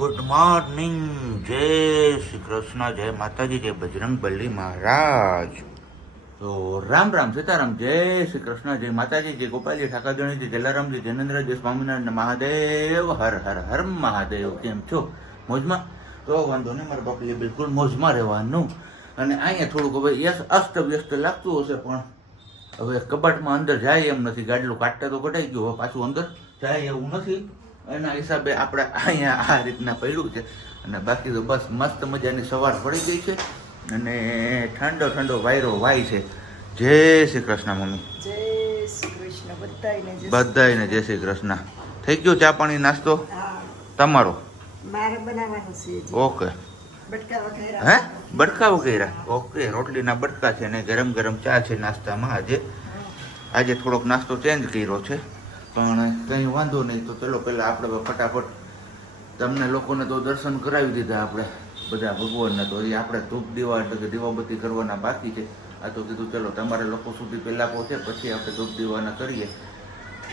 Good morning, જય શ્રી કૃષ્ણ, જય માતાજી, જય બજરંગ બલી મહારાજ. તો રામ રામ સીતારામ, જય શ્રી કૃષ્ણ, જય માતાજી, જય ગોપાલજી, ઠાકરજણી, જય જલારામજી, જૈનેન્દ્ર, જય સ્વામિનારાયણ મહાદેવ, હર હર હર મહાદેવ. કેમ છો? મોજમાં? તો વાંધો નહીં, મારા બાપલી બિલકુલ મોજમાં રહેવાનું. અને અહીંયા થોડુંક હવે અસ્ત વ્યસ્ત લાગતું હશે, પણ હવે કબાટમાં અંદર જાય એમ નથી. ગાડલું કાઢતા તો કઢાઈ ગયું, હવે પાછું અંદર જાય એવું નથી. એના હિસાબે આપણે અહીંયા આ રીતના પડ્યું છે. અને બાકી તો બસ મસ્ત મજાની સવાર પડી ગઈ છે અને ઠંડો ઠંડો વાયરો વાય છે. જય શ્રી કૃષ્ણ મમ્મી. જય શ્રી કૃષ્ણ બધાને જય શ્રી કૃષ્ણ. થઈ ગયો ચા પાણી નાસ્તો તમારો? મારે બનાવવાનો છે. ઓકે. બટકા વઘાર્યા. હે? બટકા વગેરા? ઓકે. રોટલીના બટકા છે ને ગરમ ગરમ ચા છે નાસ્તામાં. આજે થોડોક નાસ્તો ચેન્જ કર્યો છે, પણ કંઈ વાંધો નહીં. તો ચલો પહેલાં આપણે ફટાફટ તમને લોકોને તો દર્શન કરાવી દીધા આપણે બધા ભગવાનને. તો હજી આપણે ધૂપ દીવા એટલે કે દીવાબત્તી કરવાના બાકી છે. આ તો કીધું ચલો તમારે લોકો સુધી પહેલાં પહોંચે, પછી આપણે ધૂપ દીવાના કરીએ,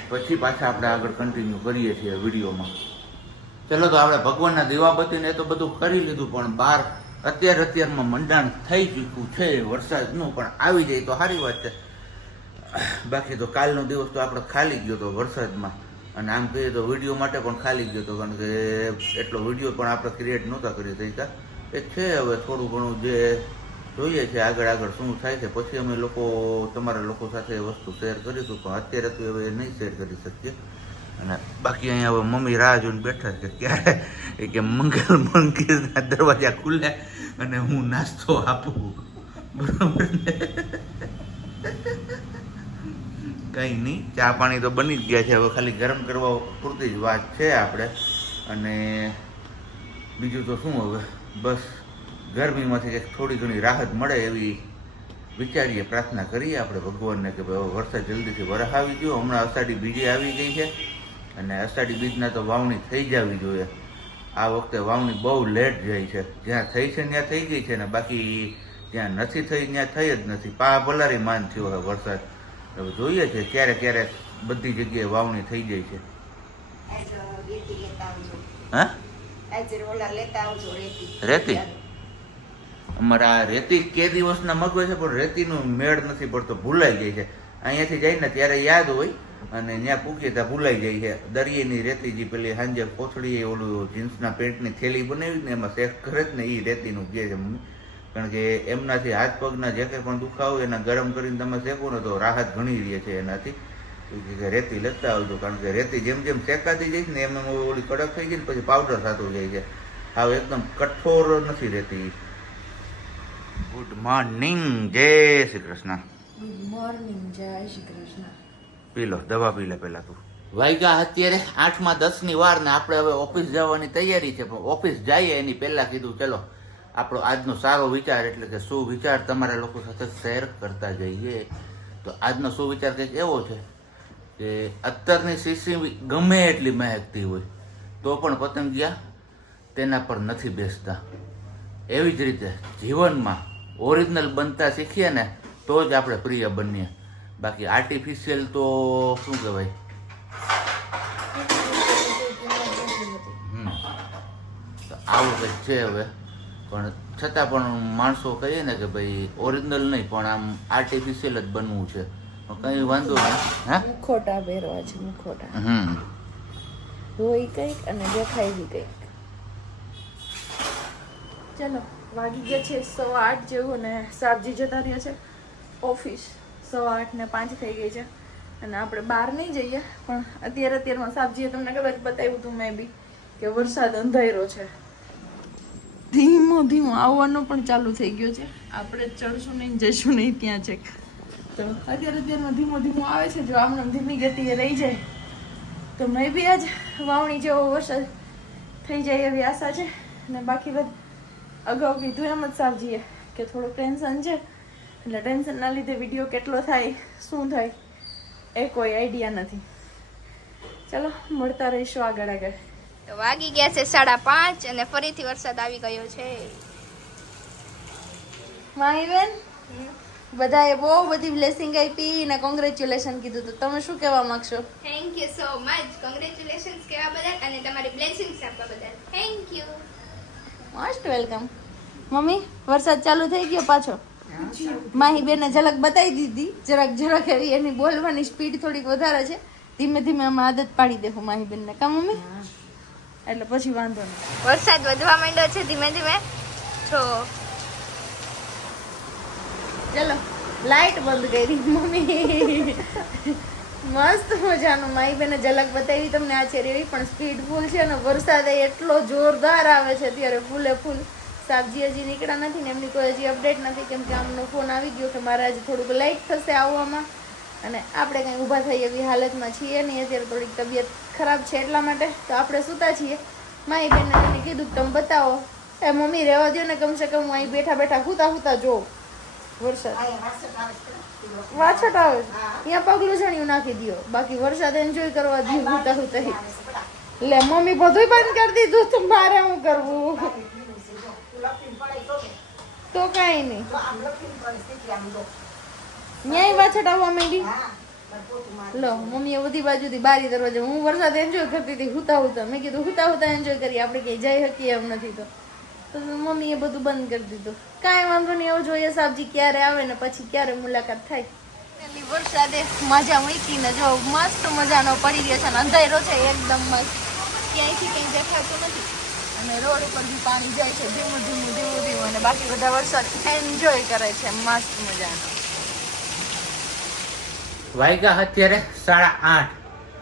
પછી પાછા આપણે આગળ કન્ટિન્યુ કરીએ છીએ વિડીયોમાં. ચલો તો આપણે ભગવાનના દીવાબત્તીને તો બધું કરી લીધું, પણ બહાર અત્યારમાં મંડાણ થઈ ચૂક્યું છે વરસાદનું. પણ આવી જાય તો સારી વાત છે. બાકી તો કાલનો દિવસ તો આપણે ખાલી ગયો હતો વરસાદમાં, અને આમ કહીએ તો વિડીયો માટે પણ ખાલી ગયો હતો, કારણ કે એટલો વિડીયો પણ આપણે ક્રિએટ નહોતા કરી શકતા. એ છે હવે થોડું ઘણું જે જોઈએ છે આગળ શું થાય છે, પછી અમે લોકો તમારા લોકો સાથે એ વસ્તુ શેર કરીશું, પણ અત્યારે તો હવે નહીં શેર કરી શકીએ. અને બાકી અહીંયા હવે મમ્મી રાહ જોઈને બેઠા છે ક્યારે કે મંદિરના દરવાજા ખુલે અને હું નાસ્તો આપું, બરોબર ને? કંઈ નહીં, ચા પાણી તો બની જ ગયા છે, હવે ખાલી ગરમ કરવા પૂરતી જ વાત છે આપણે. અને બીજું તો શું, હવે બસ ગરમીમાંથી કંઈક થોડી ઘણી રાહત મળે એવી વિચારીએ, પ્રાર્થના કરીએ આપણે ભગવાનને કે ભાઈ વરસાદ જલ્દીથી વરસ આવી ગયો. હમણાં અષાઢી બીજે આવી ગઈ છે, અને અષાઢી બીજના તો વાવણી થઈ જવી જોઈએ. આ વખતે વાવણી બહુ લેટ જાય છે. જ્યાં થઈ છે ત્યાં થઈ ગઈ છે, ને બાકી જ્યાં નથી થઈ ત્યાં થઈ જ નથી. ભલારી માન થયો હોય વરસાદ. હવે જોઈએ છે ક્યારે બધી જગ્યાએ વાવણી થઈ જાય છે. હા, રેતી અમારા રેતી કે દિવસના મગવે છે, પણ રેતીનું મેળ નથી પડતો, ભૂલાઈ જાય છે. અહીંયાથી જાય ને ત્યારે યાદ હોય, અને ત્યાં પૂગીએ ત્યાં ભૂલાઈ જાય છે. દરિયાની રેતી જે પેલી સાંજે કોથળીએ ઓલું જીન્સના પેન્ટની થેલી બનાવી ને એમાં શેક કરે જ ને, એ રેતીનું કહે છે મમ્મી. કારણ કે એમનાથી હાથ પગના જે કંઈ પણ દુખાવો એના ગરમ કરીને તમે શેકો ને તો રાહત ઘણી રહે છે એનાથી. રેતી લેતા આવજો, કારણ કે રેતી જેમ જેમ શેકાતી જાય ને એમ ઓલી કડક થઈ જાય ને પછી પાવડર થતું જાય છે. હવે એકદમ કઠોર નથી રહેતી. ગુડ મોર્નિંગ, જય શ્રી કૃષ્ણ. ગુડ મોર્નિંગ, જય શ્રી કૃષ્ણ. પી લો, દવા પી લે પહેલા તું. વાગ્યા અત્યારે 8:10 વાર ને આપણે હવે ઓફિસ જવાની તૈયારી છે. પણ ઓફિસ જઈએ એની પહેલા કીધું ચલો આપણો આજનો સારો વિચાર એટલે કે સુવિચાર તમારા લોકો સાથે શેર કરતા જઈએ. તો આજનો સુવિચાર કંઈક એવો છે કે અત્યારની શીશી ગમે એટલી મહેકતી હોય તો પણ પતંગિયા તેના પર નથી બેસતા. એવી જ રીતે જીવનમાં ઓરિજિનલ બનતા શીખીએ ને તો જ આપણે પ્રિય બનીએ. બાકી આર્ટિફિશિયલ તો શું કહેવાય, તો આવું કંઈક છે હવે. પણ છતાં પણ માણસો કહીએ ને કે ભાઈ ઓરિજિનલ નહીં પણ આમ આર્ટિફિશિયલ જ બનવું છે, કઈ વાંધો નહીં. હા, મુખોટા પહેરવા છે, મુખોટા હોય કંઈક અને દેખાય બી કંઈક. ચલો વાગી ગયા છે 8:15 જેવું, ને સાબજી જતા રહ્યા છે ઓફિસ. 8:05 થઈ ગઈ છે, અને આપણે બહાર નહીં જઈએ, પણ અત્યારમાં સાબજીએ તમને કદાચ બતાવ્યું હતું મેં બી કે વરસાદ અંધારો છે. ધીમો આવવાનો પણ ચાલુ થઈ ગયો છે. આપણે ચડશું નહીં, જશું નહીં ત્યાં છે. તો અત્યારમાં ધીમો આવે છે. જો આમ ધીમી ગતિએ રહી જાય તો મે બી આજ વાવણી જેવો વરસાદ થઈ જાય એવી આશા છે. અને બાકી બધું અગાઉ કીધું એમ જ સાબજીએ કે થોડું ટેન્શન છે, એટલે ટેન્શનના લીધે વિડીયો કેટલો થાય શું થાય એ કોઈ આઈડિયા નથી. ચલો મળતા રહીશું આગળ. તો વાગી ગયા છે 5:30 અને ફરીથી વરસાદ આવી ગયો છે. માહી બેન બધાએ બહુ બધી બ્લેસિંગ આપી ને કોંગ્રેચ્યુલેશન કીધું. તો તમે શું કહેવા માંગશો? Thank you so much. Congratulations કહેવા બદલ અને તમારી બ્લેસિંગ્સ આપવા બદલ thank you. Most welcome. Mummy વરસાદ ચાલુ થઈ ગયો પાછો. માહી બેને ઝલક બતાવી દીધી. જરાક એવી એની બોલવાની સ્પીડ થોડીક વધારે છે. ધીમે ધીમે અમે આદત પાડી દેવું માહી બેનને. કા મમ્મી? એટલે પછી વાંધો નહીં. વરસાદ વધવા માંડ્યો છે ધીમે ધીમે. તો ચલો લાઈટ બંધ કરી મમ્મી. મસ્ત મજાનું માહી બેને ઝલક બતાવી તમને આ છે રેવી પણ સ્પીડ ફૂલ છે ને વરસાદ એટલો જોરદાર આવે છે અત્યારે ફૂલે ફૂલ. સાબજી હજી નીકળ્યા નથી ને એમની કોઈ હજી અપડેટ નથી કેમ કે આમનો ફોન આવી ગયો કે મારે આજે થોડુંક લાઈટ થશે આવવામાં અને આપણે કંઈ ઊભા થઈ એવી હાલતમાં છીએ નહીં. અત્યારે થોડીક તબિયત ખરાબ છે એટલા માટે તો આપણે સૂતા છીએ. મારી બેનને એને કીધું તમે બતાવો. એ મમ્મી રહેવા દો ને કમસે કમ હું અહીં બેઠા બેઠા હુતા જોઉં વરસાદ. વાછટ આવે અહીંયા પગલું છણિયું નાખી દો બાકી વરસાદ એન્જોય કરવા દો હુતા. લે મમ્મી બધું બંધ કરી દીધું તો મારે શું કરવું? તો કઈ નહીં ન્યાય વાછટ આવવા માંડી. લો મમ્મીએ બધી બાજુથી બારી દરવાજે હું વરસાદ એન્જોય કરતી હતી હુતા. મેં કીધું હુતા એન્જોય કરીએ આપણે ક્યાંય જઈ શકીએ એમ નથી તો મમ્મીએ બધું બંધ કરી દીધું. કાંઈ વાંધો નહીં. એવું જોઈએ સાબજી ક્યારે આવે ને પછી ક્યારે મુલાકાત થાય. વરસાદે મજા મૂકીને જો મસ્ત મજાનો પડી રહ્યો છે અને અંધારો છે એકદમ મસ્ત. ક્યાંયથી કંઈ દેખાતું નથી અને રોડ ઉપર બી પાણી જાય છે ધીમું ધીમું અને બાકી બધા વરસાદ એન્જોય કરે છે મસ્ત મજાનો. વાગ્યા અત્યારે 8:30.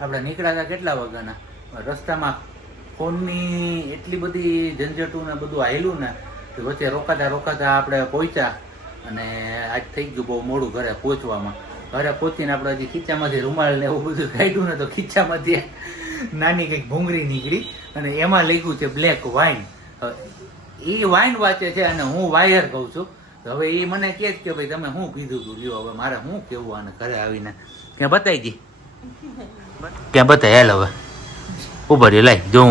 આપણે નીકળ્યા હતા કેટલા વાગ્યાના? રસ્તામાં ફોનની એટલી બધી ઝંઝટું ને બધું આવેલું ને કે વચ્ચે રોકાતા આપણે પહોંચ્યા અને આજ થઈ ગયું બહુ મોડું ઘરે પહોંચવામાં. ઘરે પહોંચીને આપણે હજી ખીચામાંથી રૂમાલ ને એવું બધું કાઢ્યું ને તો ખીચામાંથી નાની કંઈક ભૂંગળી નીકળી અને એમાં લખ્યું છે બ્લેક વાઇન. એ વાઇન વાંચે છે અને હું વાયર કહું છું. હવે એ મને કહે કે ભાઈ તમે શું કીધું તું લ્યો હવે મારે શું કેવું આને ઘરે આવીને ક્યાં બતાવી ગઈ ક્યાં બતાવી હાલ હવે ઉભા રહી લાઈ જો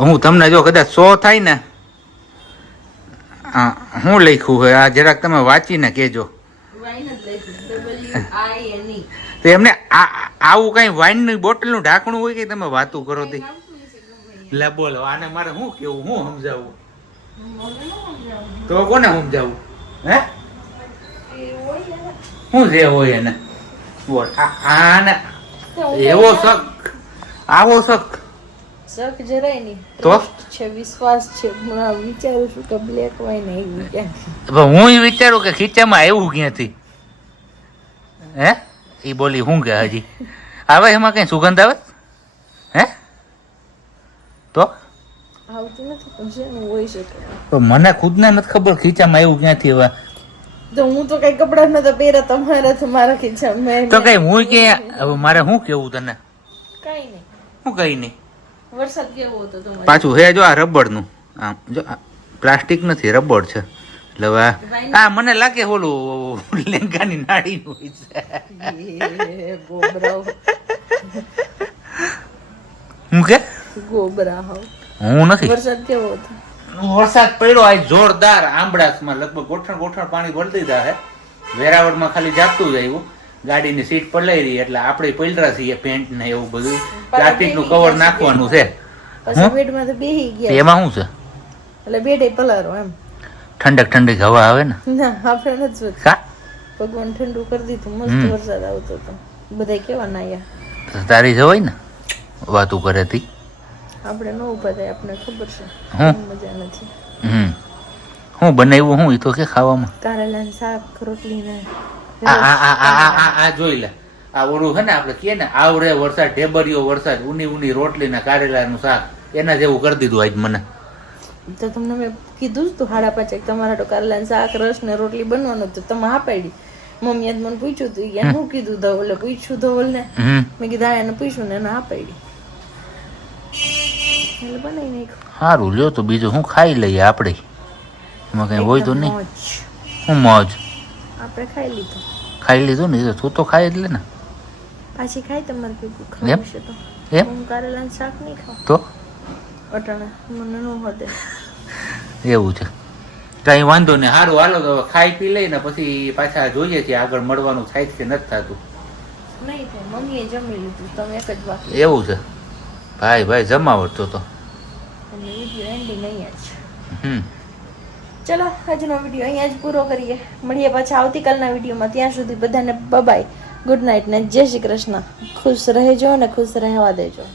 હું તમને જો કદાચ 100 થાય ને હું લખ્યું હોય આ જરાક તમે વાંચીને કહેજો. તો એમને આવું કઈ વાઇનની બોટલનું ઢાંકણું હોય કે તમે વાતું કરો તે લે બોલો આને મારે શું કેવું હું સમજાવું તો કોને સમજાવું? હે શું જે હોય એને બોલ આને એવો શક આવો શક જરાય નહીં તો છે વિશ્વાસ છે. હું વિચારું છું કે બ્લેક વાઇન આવી ક્યાં. હું વિચારું કે ખીચામાં આવ્યું ક્યાંથી? હે એ બોલી હું કે હજી આવે એમાં કઈ સુગંધ આવે? હે તો આવતું નથી પણ છે ને હોઈ શકે. તો મને ખુદને નથી ખબર ખીચામાં આવ્યું ક્યાંથી હવે. તો હું તો કઈ કપડા નતા પહેર્યા તમારા તો મારા ખીચામાં તો કઈ હું કે હવે મારે શું કેવું તને? કઈ નહીં. હું કઈ નહીં. વરસાદ કેવો હતો તમારે? પાછું હે જો આ રબરનું આમ જો પ્લાસ્ટિક નથી રબર છે એટલે હવે આ મને લાગે ઓલું લેંગાની નાળીનું હોય છે. ગોબરાઓ હું કે ગોબરાઓ હું નથી. વરસાદ કેવો હતો? વરસાદ પડ્યો આજ જોરદાર. આંબળાસમાં લગભગ ગોઠણ પાણી ભરી દીધા હે. વેરાવળમાં ખાલી જાતું જ આવ્યું. ગાડીની સીટ પલાઈ રહી એટલે આપણે પલરા છીએ પેન્ટ ને એવું બધું પ્લાસ્ટિક નું કવર નાખવાનું છે. પછી બેડમાં તો બેહી ગયા. એમાં શું છે? એટલે બેડે પલારો એમ ઠંડક હવા આવે ને. ના આપણે નથી. કા ભગવાન ઠંડુ કરી દીધું મસ્ત વરસાદ આવતો હતો. બધા કેવા નાયા તારી જવાય ને વાતું કરે તી આપણે ન ઉભા થાય આપણને ખબર છે. મજા નથી. હું બનાવ્યું હું એ તો કે ખાવામાં કારેલાનું શાક રોટલી ને આ જોઈ લે આ ઓલું છે ને આપણે કહીએ ને આવરે વરસાદ ઢેબરિયો વરસાદ ઊની રોટલી ને કારેલાનું શાક એના જેવું કરી દીધું આજ મને. તો તમને મેં કીધું જ તું 5:30 તમારા તો કારેલાનું શાક રસ ને રોટલી બનવાનું તો તમે હા પાડી. મમ્મીએ મને પૂછ્યું હતું કે શું કીધું ધવલે પૂછ્યું ધવલ ને મેં કીધું એને પૂછ્યું ને એને હા પાડી એટલે બનાવી નાખ્યું. સારું લ્યો તો બીજું હું ખાઈ લઈએ આપણે એમાં કઈ હોય તો નહીં. હું મોજ આપણે ખાઈ લીધું ને તું તો ખાઈ જ લે ને પાછી ખાઈ તમારે કીધું ખાવું છે તો એમ હું કારેલાનું શાક નહીં ખાવ તો અટાણે મને ન હોતે એવું છે. કઈ વાંધો નહીં, સારું હાલો તો હવે ખાઈ પી લઈને પછી પાછા જોઈએ છીએ આગળ મળવાનું થાય કે નથી થતું. નહીં થાય, મમ્મીએ જમી લીધું, તમે એક જ બાકી. એવું છે ભાઈ, ભાઈ જમાવટ તો અને વિડીયો એન્ડિંગ અહીંયા જ. હમ ચલો આજનો વિડીયો અહીંયા જ પૂરો કરીએ. મળીએ પાછા આવતીકાલના વિડીયોમાં. ત્યાં સુધી બધાને બાય, ગુડ નાઇટ ને જય શ્રી કૃષ્ણ. ખુશ રહેજો અને ખુશ રહેવા દેજો.